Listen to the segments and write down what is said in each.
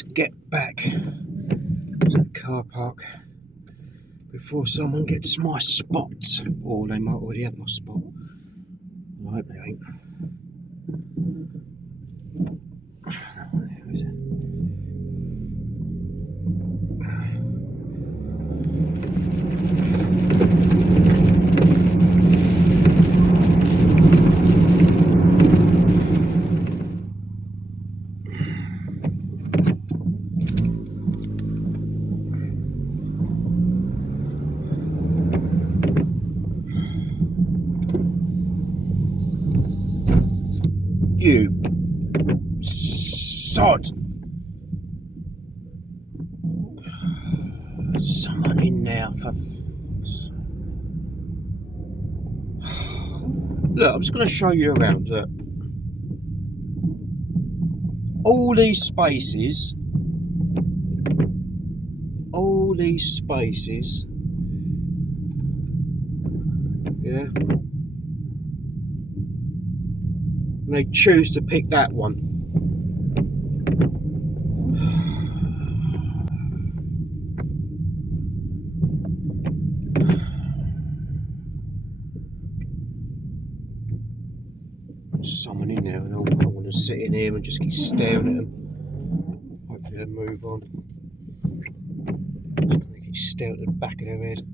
Let's get back to the car park before someone gets my spot. Or they might already have my spot. I hope they ain't. Where is it? You sod! Someone in there for... Look, I'm just going to show you around. Look. All these spaces, yeah, and they choose to pick that one. Someone in there, and I want to sit in here and just keep staring at them. Hopefully they'll move on. Just going to keep staring at the back of their head.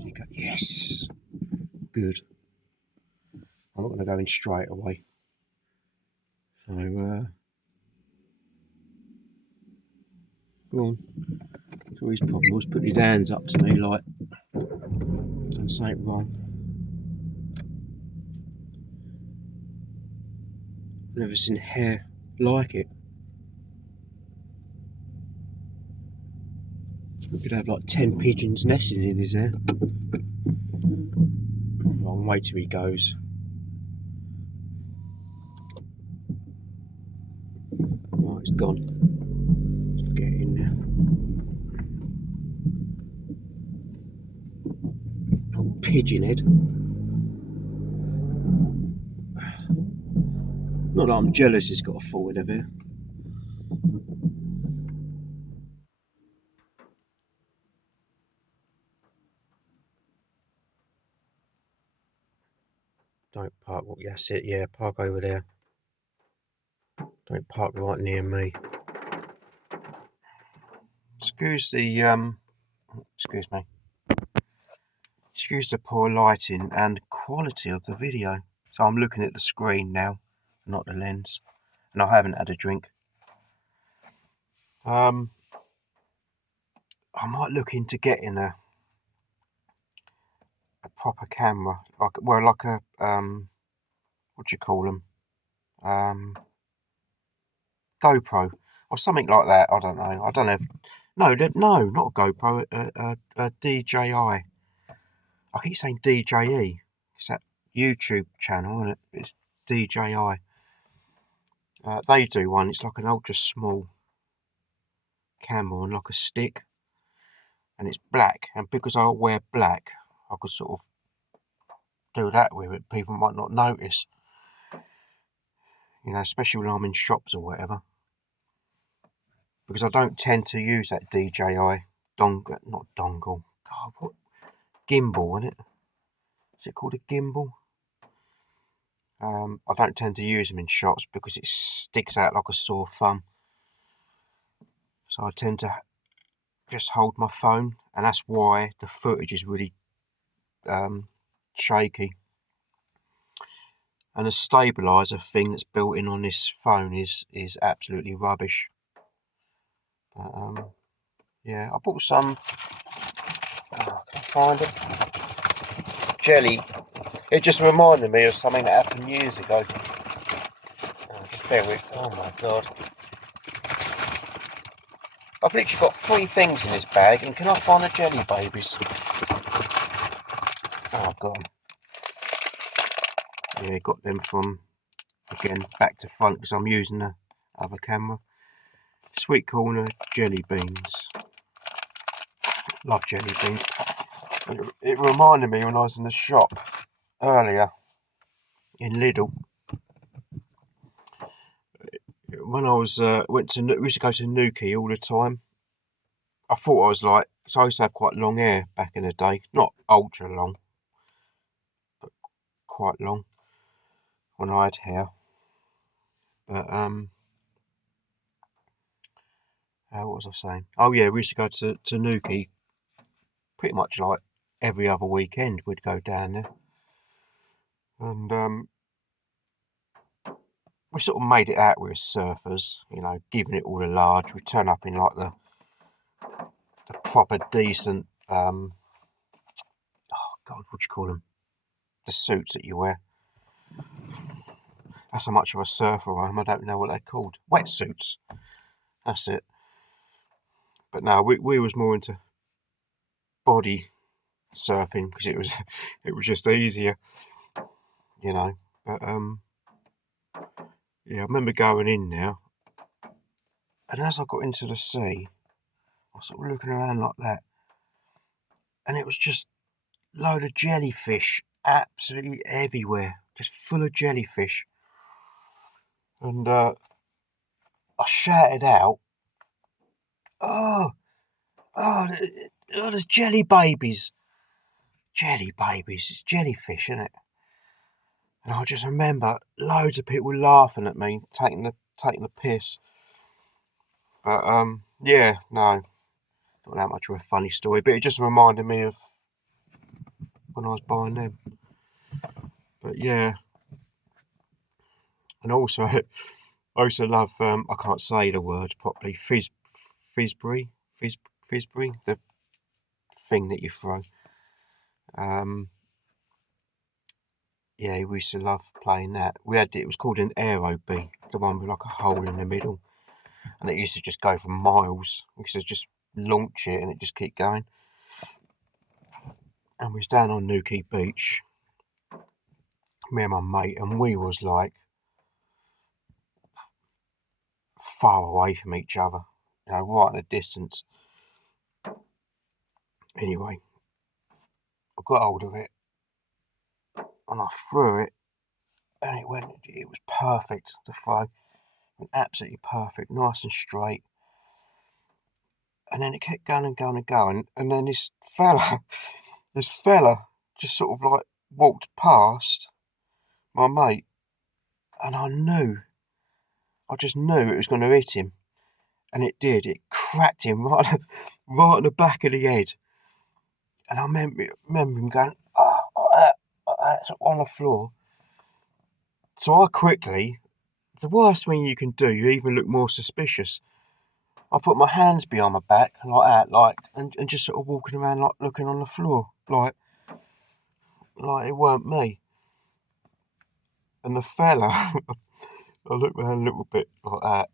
You go, yes! Good. I'm not going to go in straight away. So, go on. It's always problems. Put his hands up to me like done something wrong. Never seen hair like it. We could have like 10 pigeons nesting in his hair. Long way till he goes. Oh, it's gone. Let's get in there. Oh, pigeon head. Not that I'm jealous he's got a forward of here. Don't park, that's it, yeah, park over there. Don't park right near me. Excuse the, excuse me. Excuse the poor lighting and quality of the video. So I'm looking at the screen now, not the lens. And I haven't had a drink. I might look into getting a proper camera, like a what do you call them? GoPro or something like that. I don't know. No, not a GoPro. A DJI. I keep saying DJE. It's that YouTube channel, and it's DJI. They do one. It's like an ultra small camera on like a stick, and it's black. And because I wear black, I could sort of do that with it. People might not notice, you know, especially when I'm in shops or whatever. Because I don't tend to use that DJI not dongle. God, what gimbal, isn't it? Is it called a gimbal? I don't tend to use them in shots because it sticks out like a sore thumb. So I tend to just hold my phone, and that's why the footage is really shaky. And the stabilizer thing that's built in on this phone is absolutely rubbish. But yeah, I bought some. Oh, can I find it? Jelly. It just reminded me of something that happened years ago. Oh, just bear with. Oh my god. I've literally got 3 things in this bag, and can I find the jelly babies? Oh, I've got them. Yeah, got them from, again, back to front because I'm using the other camera. Sweet corn jelly beans. Love jelly beans. It reminded me when I was in the shop earlier in Lidl. when I was we used to go to Newquay all the time. I thought I was like, so I used to have quite long hair back in the day, not ultra long, but quite long when I had hair. But what was I saying? Oh yeah, we used to go to Newquay pretty much like every other weekend. We'd go down there, and we sort of made it out we were surfers, giving it all a large. We turn up in like the proper decent God, what do you call them? The suits that you wear. That's how much of a surfer I am. I don't know what they're called. Wetsuits. That's it. But no, we was more into body surfing because it was it was just easier, you know. But yeah, I remember going in now, and as I got into the sea, I was sort of looking around like that, and it was just load of jellyfish, absolutely everywhere, just full of jellyfish. And I shouted out, "Oh, oh, there's jelly babies! Jelly babies! It's jellyfish, isn't it?" And I just remember loads of people laughing at me, taking the piss. But yeah, no, not that much of a funny story, but it just reminded me of when I was buying them. But yeah, and also I also love I can't say the word properly. Fizbury, Fizbury, the thing that you throw. Yeah, we used to love playing that. It was called an aero bee, the one with like a hole in the middle, and it used to just go for miles. We used to just launch it and it just keep going. And we was down on Newquay Beach, me and my mate, and we was like far away from each other, right in the distance. Anyway, I got hold of it and I threw it, and it was perfect to throw, absolutely perfect, nice and straight. And then it kept going and going and going, and then this fella just sort of like walked past my mate, and I just knew it was going to hit him, and it did. It cracked him right in the back of the head. And I remember him going, on the floor. So I quickly, the worst thing you can do, you even look more suspicious. I put my hands behind my back like that, and just sort of walking around like looking on the floor, like it weren't me. And the fella, I looked around a little bit like that,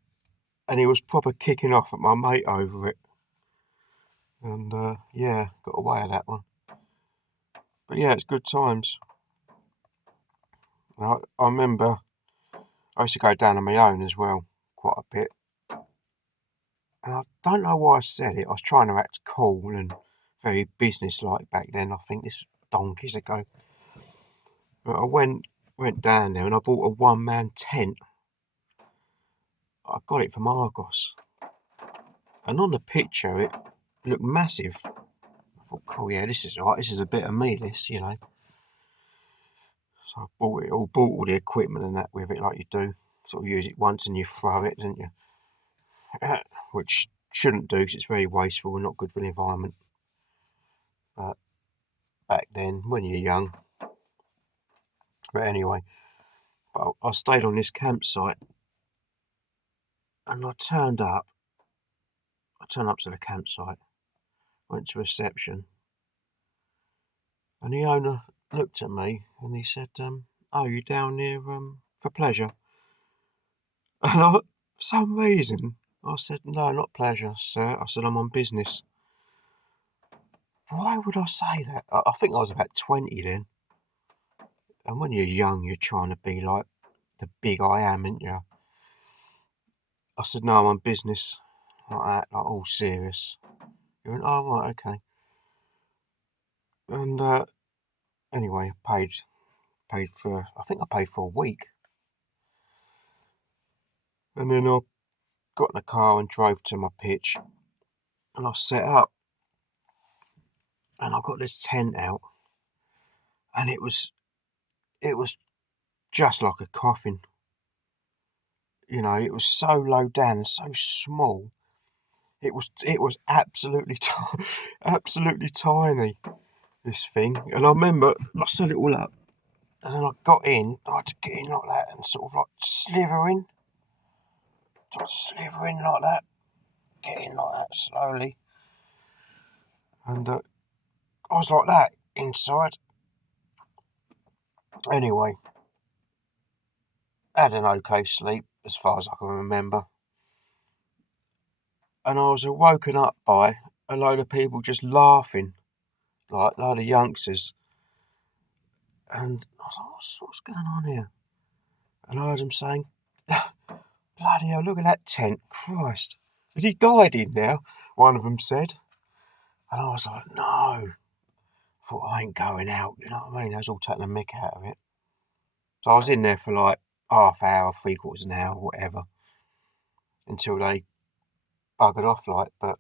and he was proper kicking off at my mate over it. And yeah, got away with that one. But yeah, it's good times. And I remember I used to go down on my own as well, quite a bit. And I don't know why I said it. I was trying to act cool and very businesslike back then. I think this was donkeys ago. But I went down there and I bought a one-man tent. I got it from Argos. And on the picture, it looked massive. I thought, cool, yeah, this is right. This is a bit of me, this. So I bought all the equipment and that with it, like you do. Sort of use it once and you throw it, don't you? Which shouldn't do because it's very wasteful and not good for the environment. But back then, when you're young. But anyway, I stayed on this campsite and I turned up. I turned up to the campsite, went to reception, and the owner looked at me and he said, "Oh, you down here for pleasure?" And for some reason, I said, "No, not pleasure, sir." I said, "I'm on business." Why would I say that? I think I was about 20 then. And when you're young, you're trying to be like the big I am, ain't you? I said, "No, I'm on business." Like that, like all serious. He went, "Oh, right, okay." And anyway, I think I paid for a week. And then I got in the car and drove to my pitch, and I set up, and I got this tent out, and it was just like a coffin. You know, it was so low down and so small. It was absolutely absolutely tiny, this thing. And I remember I set it all up, and then I got in. I had to get in like that and sort of like slithering like that, get in like that slowly, and I was like that inside. Anyway, I had an okay sleep as far as I can remember, and I was woken up by a load of people just laughing, like a load of youngsters. And I was like, what's going on here? And I heard them saying, bloody hell, look at that tent, Christ. Has he died in there? One of them said. And I was like, no. I thought, I ain't going out, you know what I mean? They was all taking the mick out of it. So I was in there for like half hour, 3/4 an hour, whatever, until they buggered off like. But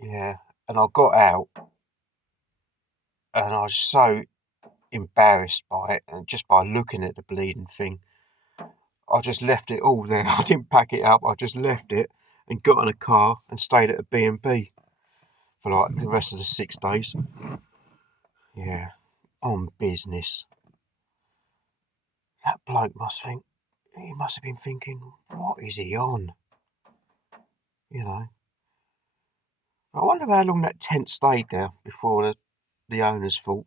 yeah, and I got out, and I was so embarrassed by it, and just by looking at the bleeding thing, I just left it all there. I didn't pack it up. I just left it and got in a car and stayed at a B&B for like the rest of the 6 days. Yeah, on business. That bloke he must have been thinking, what is he on? You know. I wonder how long that tent stayed there before the owners thought,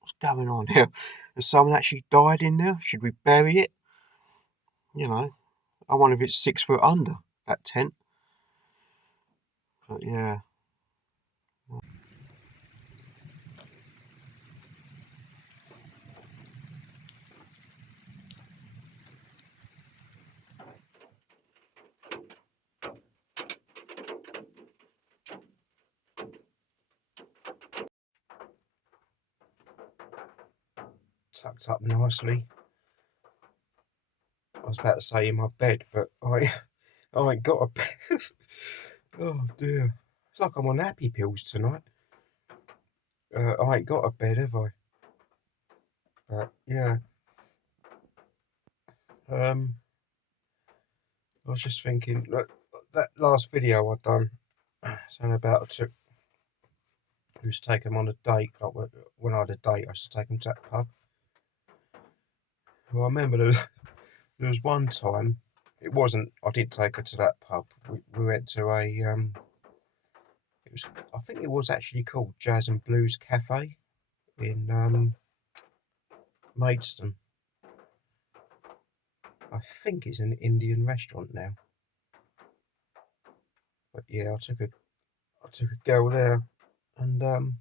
what's going on here? Has someone actually died in there? Should we bury it? You know, I wonder if it's 6 foot under, that tent. But yeah. Tucked up nicely. I was about to say in my bed, but I ain't got a bed. Oh dear. It's like I'm on happy pills tonight. I ain't got a bed, have I? But yeah. I was just thinking, look, that last video I'd done, something about I used to take him on a date. Like when I had a date, I used to take him to that pub. Well, I remember there was one time. It wasn't. I didn't take her to that pub. We went to a. It was. I think it was actually called Jazz and Blues Cafe in Maidstone. I think it's an Indian restaurant now. But yeah, I took a girl there, and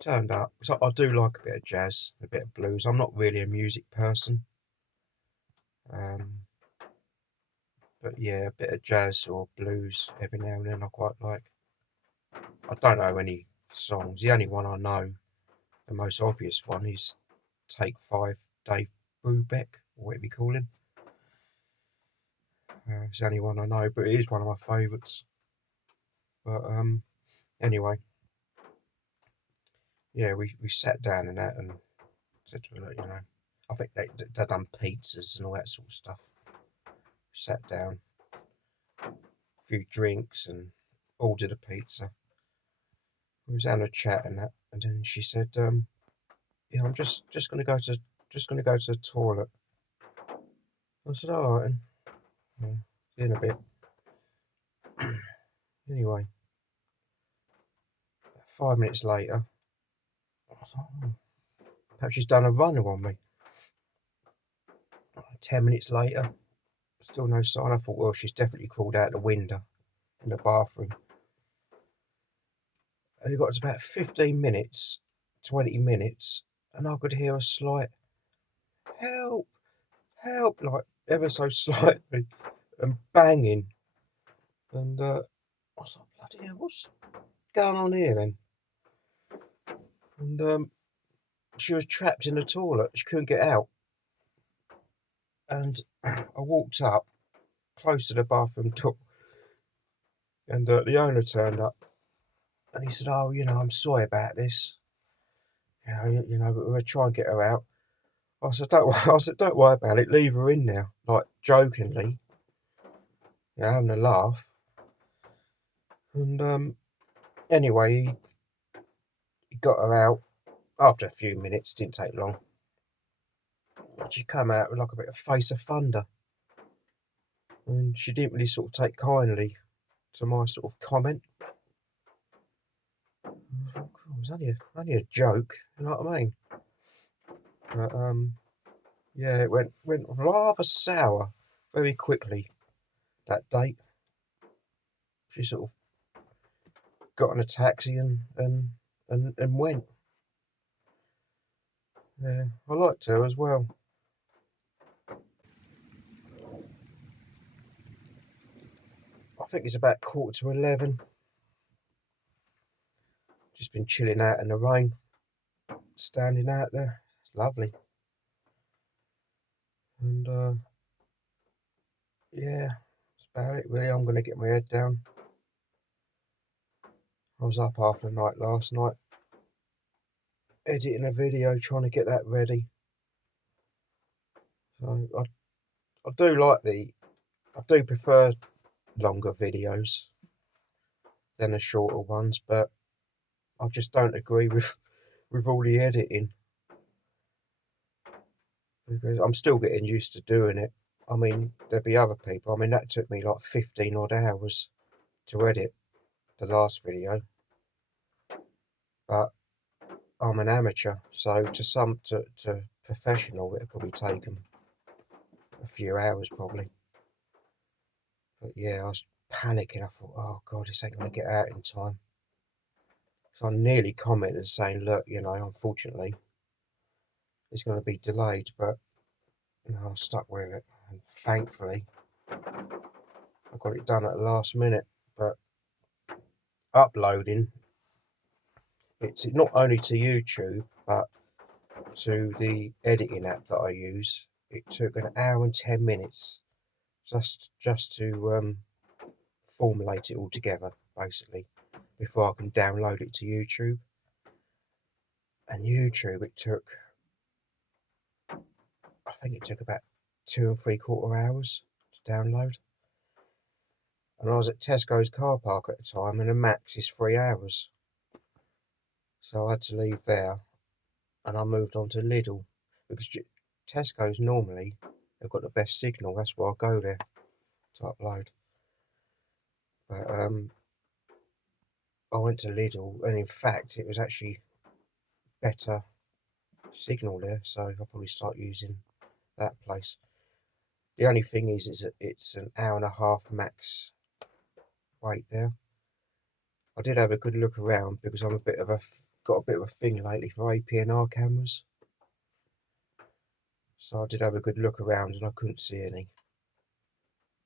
turned up. So I do like a bit of jazz, a bit of blues. I'm not really a music person, um, but yeah, a bit of jazz or blues every now and then I quite like. I don't know any songs. The only one I know, the most obvious one, is Take Five, Dave Brubeck, or whatever you call him. It's the only one I know, but it is one of my favourites. But anyway, yeah, we sat down and that and said to her, you know, I think they done pizzas and all that sort of stuff. We sat down, a few drinks, and ordered a pizza. We was having a chat and that, and then she said, "Yeah, I'm just gonna go to the toilet." I said, "All right, then. Yeah, in a bit." Anyway, 5 minutes later, I was like, perhaps she's done a runner on me. 10 minutes later, still no sign. I thought, well, she's definitely crawled out the window in the bathroom. And it got to about 15 minutes, 20 minutes, and I could hear a slight help, help, like ever so slightly, and banging. And I was like, bloody hell, what's going on here then? And she was trapped in the toilet. She couldn't get out. And I walked up close to the bathroom door, and the owner turned up, and he said, "Oh, I'm sorry about this. But we'll try and get her out." I said, "Don't worry about it. Leave her in there," like jokingly, having a laugh. And anyway, he got her out after a few minutes. Didn't take long. And she come out with like a bit of face of thunder, and she didn't really sort of take kindly to my sort of comment. I thought, it was only a joke, you know what I mean? But yeah, it went rather sour very quickly that date. She sort of got in a taxi and went. Yeah, I liked her as well. I think it's about 11:15. Just been chilling out in the rain, standing out there. It's lovely. And yeah, that's about it really. I'm gonna get my head down. I was up half the night last night, editing a video, trying to get that ready. So I do prefer longer videos than the shorter ones, but I just don't agree with all the editing, because I'm still getting used to doing it. I mean, there'll be other people. I mean, that took me like 15 odd hours to edit the last video, but I'm an amateur, so to professional, it'll probably take them a few hours probably. But yeah, I was panicking. I thought, oh God, this ain't gonna get out in time. So I nearly commented saying, look, unfortunately, it's going to be delayed, but I stuck with it, and thankfully, I got it done at the last minute. But uploading, it's not only to YouTube, but to the editing app that I use. It took an hour and 10 minutes just to formulate it all together, basically, before I can download it to YouTube. And YouTube, I think it took about 2 and 3/4 hours to download. And I was at Tesco's car park at the time, and the max is 3 hours. So I had to leave there, and I moved on to Lidl, because Tesco's normally, they've got the best signal. That's why I go there to upload. But I went to Lidl, and in fact, it was actually better signal there, so I'll probably start using that place. The only thing is that it's an hour and a half max wait there. I did have a good look around, because got a bit of a thing lately for APNR cameras. So I did have a good look around, and I couldn't see any.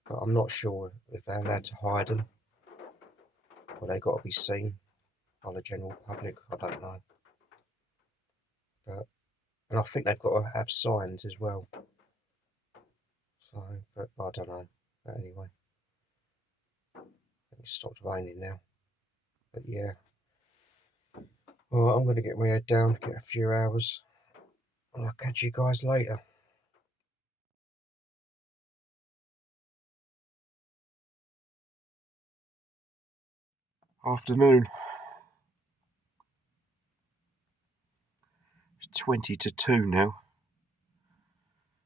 But I'm not sure if they're allowed to hide them, or they got to be seen by the general public. I don't know. And I think they've got to have signs as well. So, but I don't know. But anyway, I think it's stopped raining now. But yeah. Well, I'm going to get my head down, get a few hours, and I'll catch you guys later. Afternoon. It's 20 to 2 now.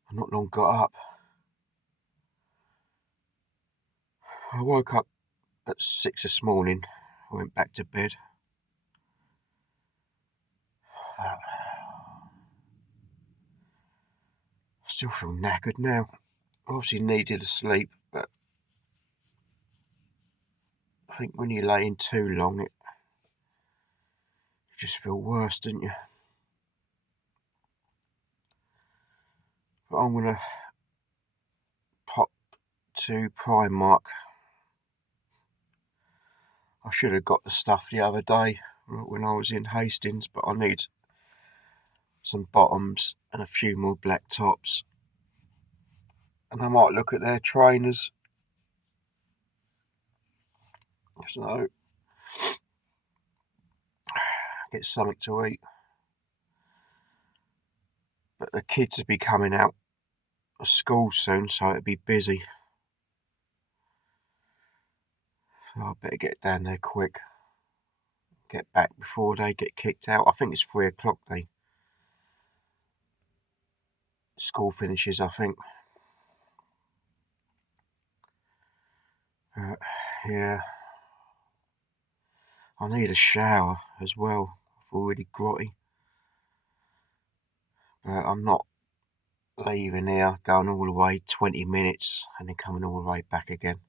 I've not long got up. I woke up at 6 this morning. I went back to bed. I still feel knackered now. I obviously needed a sleep, but I think when you lay in too long, you just feel worse, don't you? But I'm going to pop to Primark. I should have got the stuff the other day when I was in Hastings, but I need some bottoms and a few more black tops. and I might look at their trainers. So get something to eat. But the kids will be coming out of school soon, so it'll be busy. So I better get down there quick. Get back before they get kicked out. I think it's 3 o'clock school finishes, I think. Yeah. I need a shower as well. I'm already grotty. But I'm not leaving here, going all the way 20 minutes and then coming all the way back again.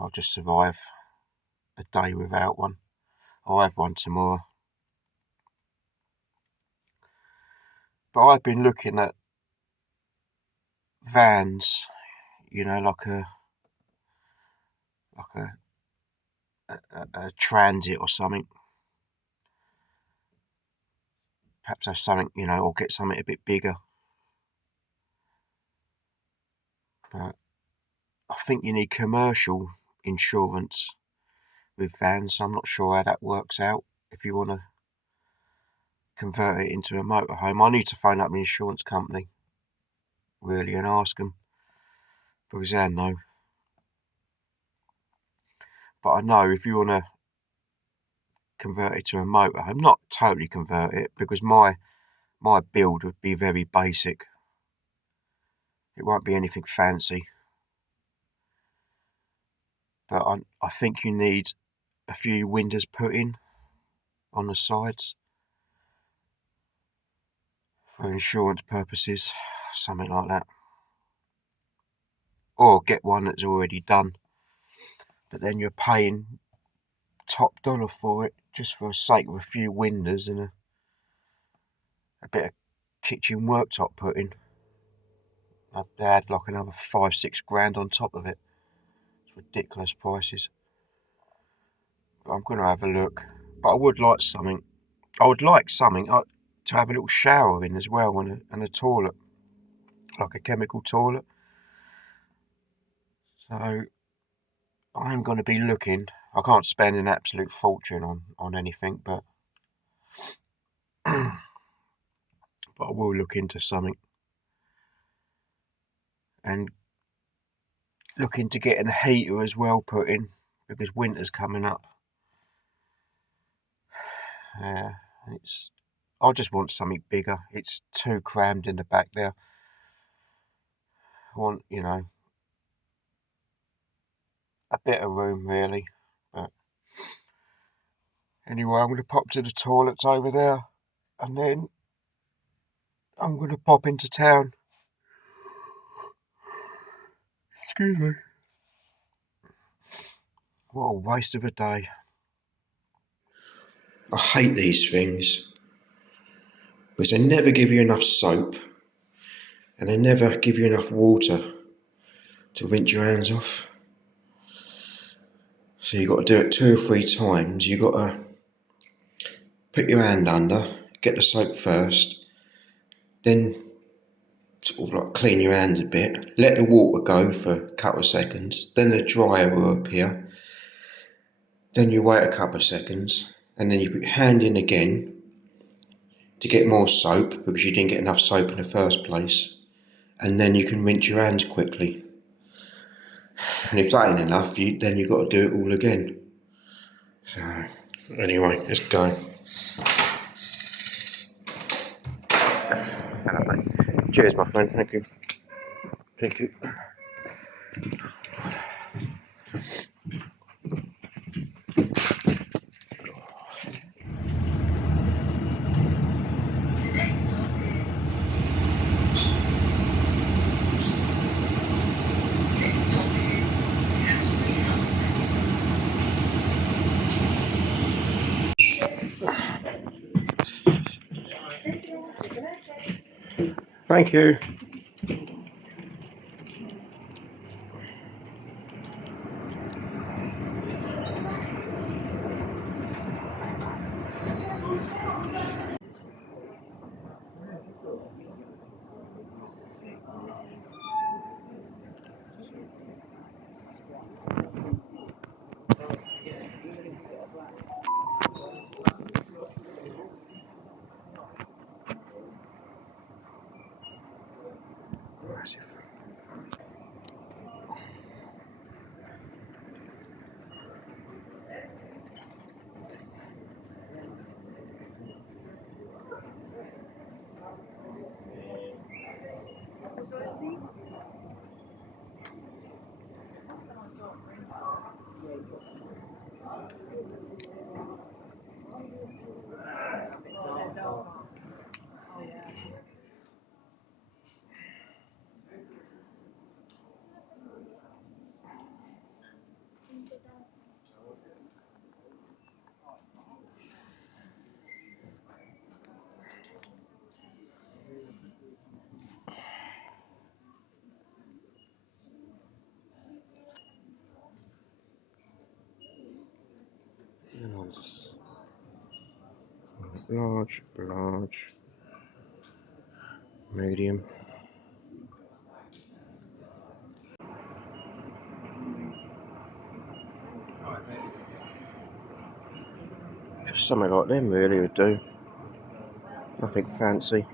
I'll just survive a day without one. I'll have one tomorrow. But I've been looking at vans, like a transit or something. Perhaps have something, or get something a bit bigger. But I think you need commercial insurance with vans. I'm not sure how that works out if you want to convert it into a motorhome. I need to phone up the insurance company, really, and ask them, because they know. But I know if you want to convert it to a motorhome, not totally convert it, because my build would be very basic. It won't be anything fancy. But I think you need a few windows put in on the sides for insurance purposes, something like that. Or get one that's already done. But then you're paying top dollar for it just for the sake of a few windows and a bit of kitchen worktop put in. I'd add like another 5-6 grand on top of it. It's ridiculous prices. But I'm going to have a look. But I would like something. To have a little shower in as well, and a toilet, like a chemical toilet. So I'm going to be looking. I can't spend an absolute fortune on anything, but I will look into something. And look into getting a heater as well put in, because winter's coming up. I just want something bigger. It's too crammed in the back there. I want, a bit of room really. But anyway, I'm going to pop to the toilets over there, and then I'm going to pop into town. Excuse me. What a waste of a day. I hate these things because they never give you enough soap and they never give you enough water to rinse your hands off. So you've got to do it 2 or 3 times. You've got to put your hand under, get the soap first, then sort of like clean your hands a bit, let the water go for a couple of seconds, then the dryer will appear, then you wait a couple of seconds, and then you put your hand in again to get more soap because you didn't get enough soap in the first place, and then you can rinse your hands quickly. And if that ain't enough, then you've got to do it all again. So, anyway, let's go. Hello, mate. Cheers, my friend. Thank you. Thank you. Thank you. Large, medium. Just something like them really would do. Nothing fancy.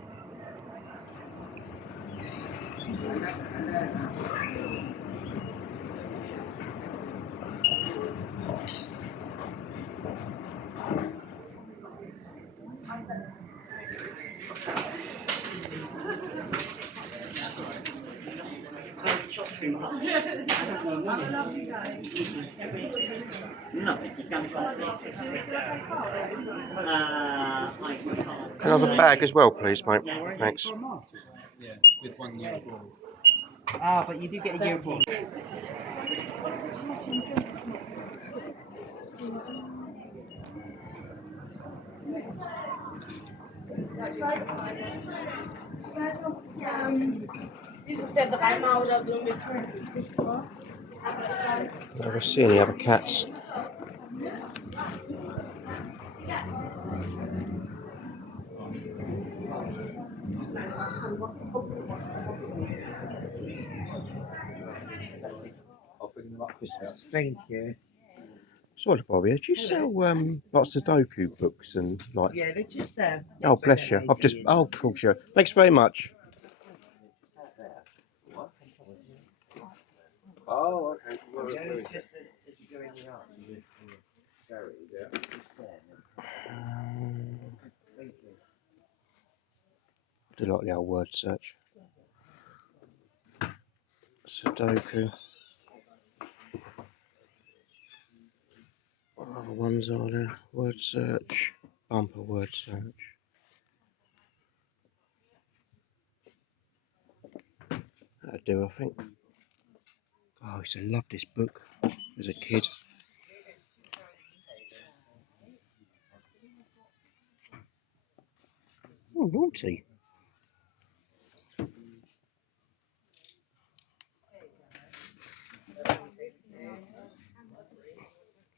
Can I have a bag as well, please, mate? Thanks. Yeah, with 1 year ball. Ah, but you do get a year ball. Dieses Jahr dreimal oder so mit. Never see any other cats. Thank you. Sorry, Bobby, do you sell like Sudoku books and like? Yeah, they're just Oh, bless you. I've just. Oh, cool, sure. Thanks very much. Oh, okay. Do like the old word search. Sudoku. What other ones are there? Word search. Bumper word search. That'll do, I think. Oh, I used to love this book as a kid. Oh, naughty.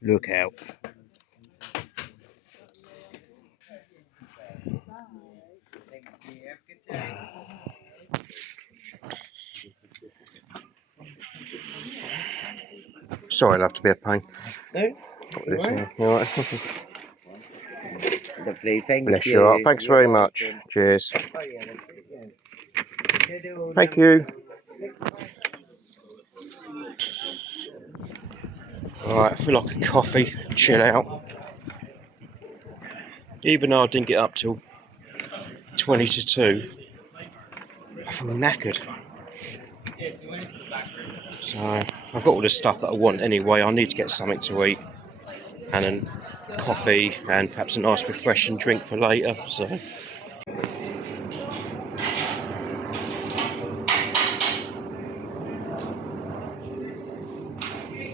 Look out. Sorry, I'll have to be a pain. No? All right. Lovely, thank Bless you. you. Thanks very much. Cheers. Thank you. Alright, I feel like a coffee, chill out. Even though I didn't get up till 20 to 2, I feel knackered. So, I've got all the stuff that I want anyway. I need to get something to eat and a coffee and perhaps a nice refreshing drink for later. So.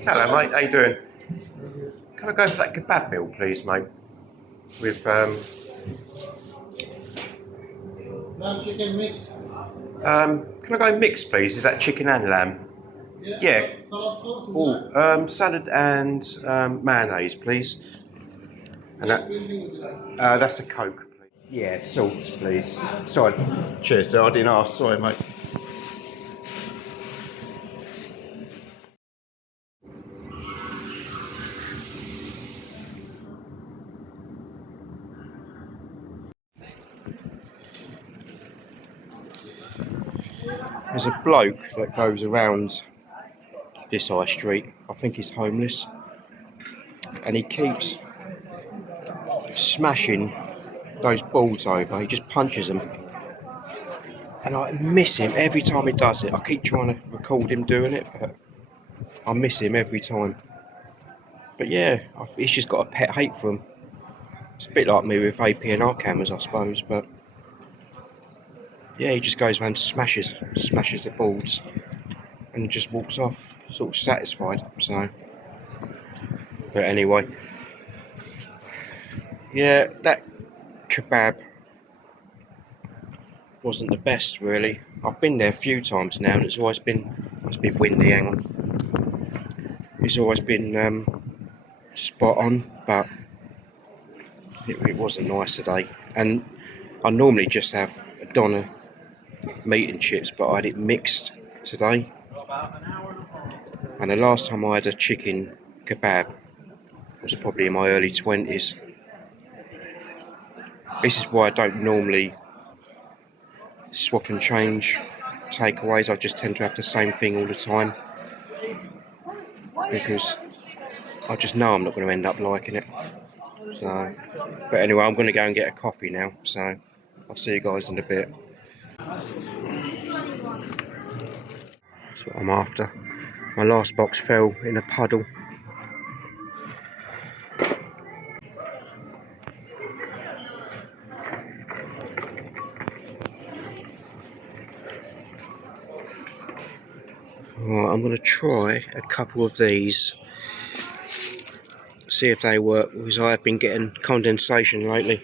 Hello, mate. How you doing? Can I go for that kebab meal, please, mate? With Lamb chicken mix. can I go mixed, please? Is that chicken and lamb? Yeah. Salad sauce. Oh, salad and mayonnaise, please. And that, that's a Coke, please. Yeah, salt, please. Sorry. Cheers, I didn't ask. Sorry, mate. There's a bloke that goes around this high street. I think he's homeless. And he keeps smashing those balls over. He just punches them. And I miss him every time he does it. I keep trying to record him doing it, but I miss him every time. But yeah, he's just got a pet hate for him. It's a bit like me with APNR cameras, I suppose, but yeah, he just goes around, smashes the balls, and just walks off, sort of satisfied. So, but anyway, yeah, that kebab wasn't the best really. I've been there a few times now, and it's a bit windy. Hang on, it's always been spot on, but It wasn't nice today. And I normally just have a doner meat and chips, but I had it mixed today. And the last time I had a chicken kebab was probably in my early 20s. This is why I don't normally swap and change takeaways. I just tend to have the same thing all the time because I just know I'm not going to end up liking it. So, but anyway, I'm going to go and get a coffee now. So I'll see you guys in a bit. That's what I'm after. My last box fell in a puddle. Right, I'm going to try a couple of these, see if they work, because I have been getting condensation lately.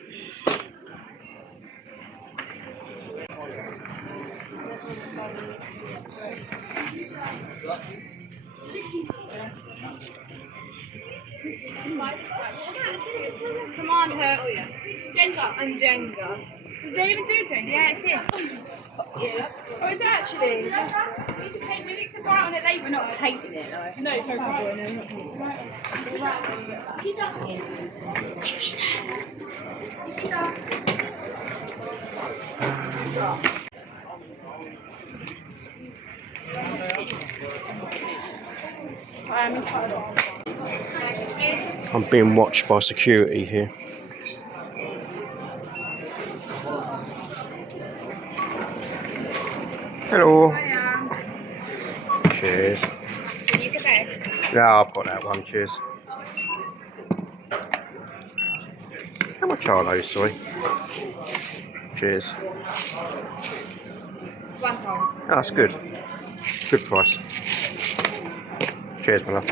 Come on, her. Oh, yeah. Jenga. And Jenga. Did they even do things? Yeah, it's here. Yeah. Oh, is it actually? We can write on it later. We're not painting it, though. No, sorry, right. No, not painting I'm being watched by security here. Hello. Hiya. Cheers. So you can say. Yeah, I've got that one. Cheers. How much are those? Sorry. Cheers. £1. Oh, that's good. Good price. Cheers, my love.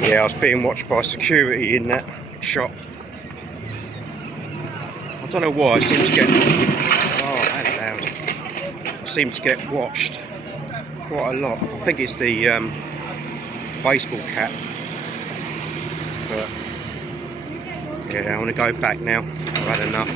Yeah, I was being watched by security in that shop. I don't know why. I seem to get. Oh, that's loud. I seem to get watched quite a lot. I think it's the baseball cap. But yeah, I want to go back now. I've had enough.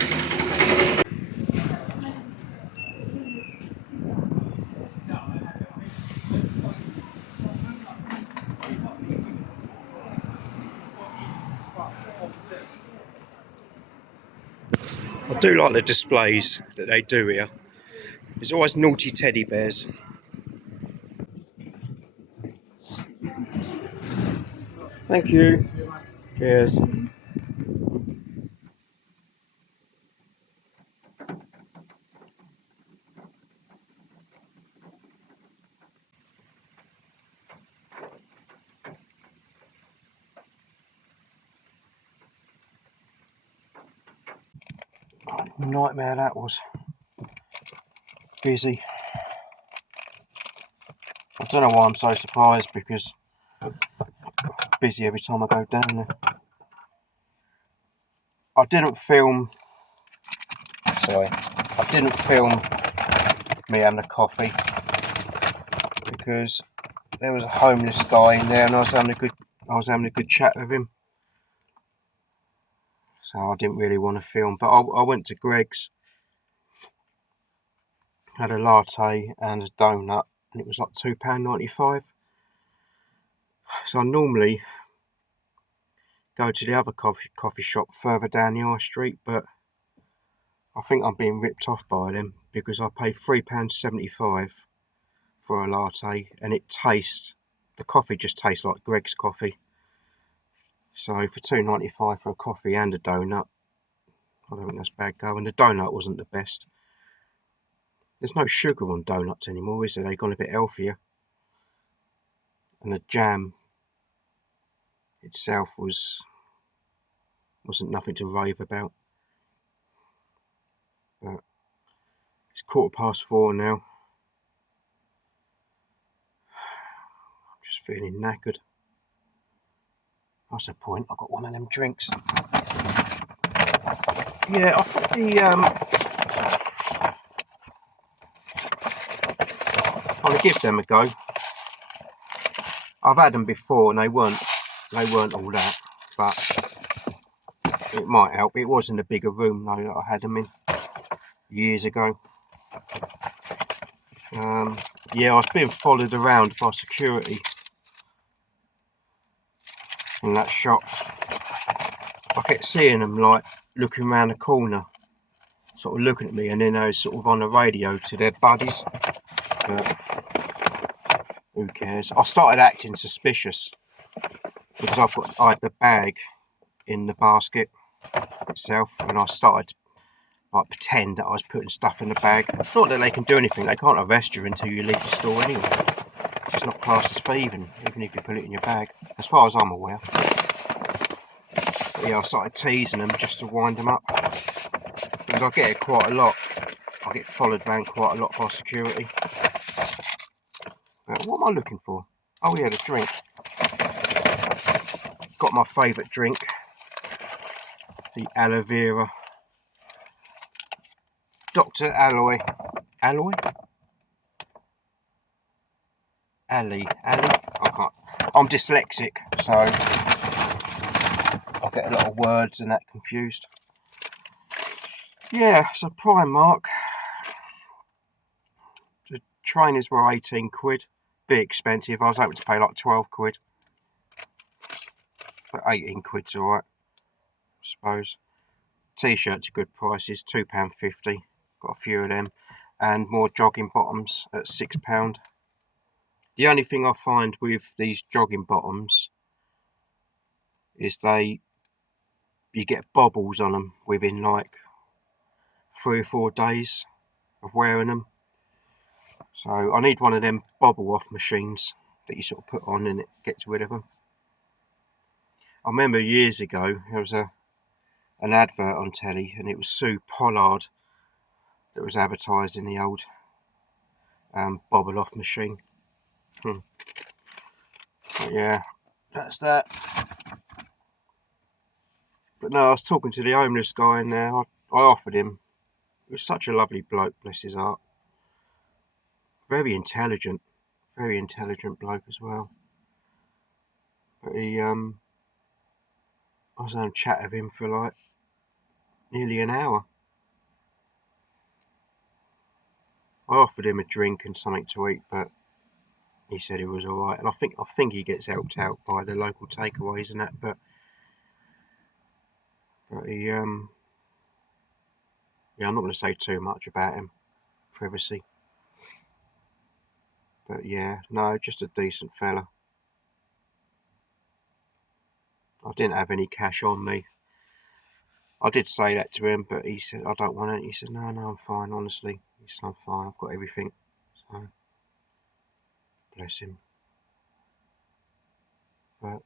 I do like the displays that they do here. There's always naughty teddy bears. Thank you. Cheers. Nightmare that was. Busy. I don't know why I'm so surprised because busy every time I go down there. I didn't film. Sorry, I didn't film me having a coffee because there was a homeless guy in there and I was having a good chat with him. So I didn't really want to film, but I went to Greg's, had a latte and a donut, and it was like £2.95. So I normally go to the other coffee shop further down the high street, but I think I'm being ripped off by them because I paid £3.75 for a latte, and the coffee just tastes like Greg's coffee. So for £2.95 for a coffee and a donut, I don't think that's bad going. The donut wasn't the best. There's no sugar on donuts anymore, is there? They've gone a bit healthier. And the jam itself wasn't nothing to rave about. But it's 4:15 now. I'm just feeling knackered. That's the point. I got one of them drinks. Yeah, I thought I'll give them a go. I've had them before and they weren't they weren't all that, but it might help. It was in a bigger room though that I had them in years ago. Yeah, I was being followed around by security in that shop. I kept seeing them like looking around the corner, sort of looking at me, and then they was sort of on the radio to their buddies. But who cares? I started acting suspicious because I had the bag in the basket itself, and I started to like pretend that I was putting stuff in the bag. Not that they can do anything; they can't arrest you until you leave the store anyway. It's not classed as thieving, even if you put it in your bag, as far as I'm aware. But yeah, I started teasing them just to wind them up, because I get it quite a lot. I get followed around quite a lot by security. But what am I looking for? Oh yeah, the drink. Got my favourite drink, the aloe vera. Dr. Alloy. Alloy? Ali. Ali? I can't. I'm dyslexic, so I get a lot of words and that confused. Yeah, so Primark. The trainers were 18 quid. Bit expensive. I was hoping to pay like 12 quid. But 18 quid's alright, I suppose. T-shirts are good prices, £2.50. Got a few of them. And more jogging bottoms at £6. The only thing I find with these jogging bottoms is you get bobbles on them within like 3 or 4 days of wearing them. So I need one of them bobble off machines that you sort of put on and it gets rid of them. I remember years ago there was an advert on telly, and it was Sue Pollard that was advertising the old bobble off machine. But yeah, that's that. But no, I was talking to the homeless guy in there. I offered him. He was such a lovely bloke, bless his heart. Very intelligent bloke as well. But I was having a chat with him for like nearly an hour. I offered him a drink and something to eat, but he said he was all right. And I think he gets helped out by the local takeaways and that. But he yeah, I'm not going to say too much about him. Privacy. But yeah, no, just a decent fella. I didn't have any cash on me. I did say that to him, but he said, I don't want it. He said, no, I'm fine, honestly. He said, I'm fine, I've got everything. So, bless him. But